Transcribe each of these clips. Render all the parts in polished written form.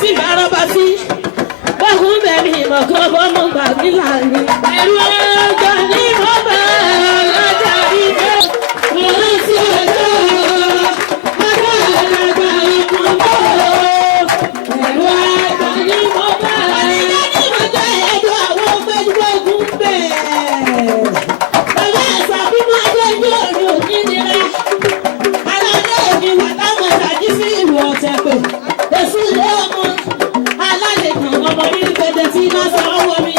tí bàrọ̀ bá sí. Bọ́kùn bẹ̀rẹ̀ ìmọ̀kọ́ bọ́mọ gbàgbé lànà. Ẹ̀rù ọjọ́ ní bọ́bá ọlọ́jà ìfẹ́. Mo rántí ọjọ́ bàbá àgbà ọkùn bọ́. Ẹ̀rù ọjọ́ ní bọ́bá ọlọ́jà ẹ̀dùn àwọn gbẹ́dúgbògùn bẹ̀. Bàbá àṣà bí mo jẹ́ ní òru òkìnira. Aládé mi wà táwọn ìtàjí sí ìlú ọ̀tẹ̀ pé. Èsù ilé ọmọ alálejò ọmọ mi gbẹdẹ tí iná sọ ọwọ́ mi.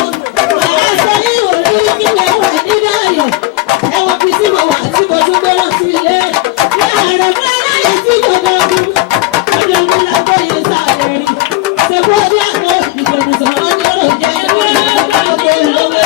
Bàbá sọ ní òru kílẹ̀ wà nínú ayọ̀. Ẹ̀wọ̀n fi tí mo wà tí mo tún gbọ́rọ̀ sí ilé. Láàárọ̀ fún aláyè tí mo bọ̀ ọdún. Ọjọ́ mi lábọ́ yìí sáré rí. Ṣèpọ̀ ní àná ìgbẹ̀rù sọ̀rọ̀ ní ọ̀rọ̀ jẹ́ ẹgbẹ́ ọgbà ọgbà olówó.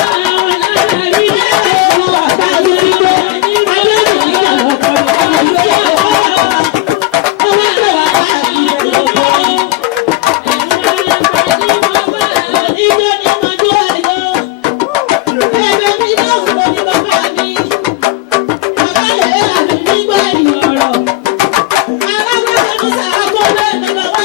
Bàbá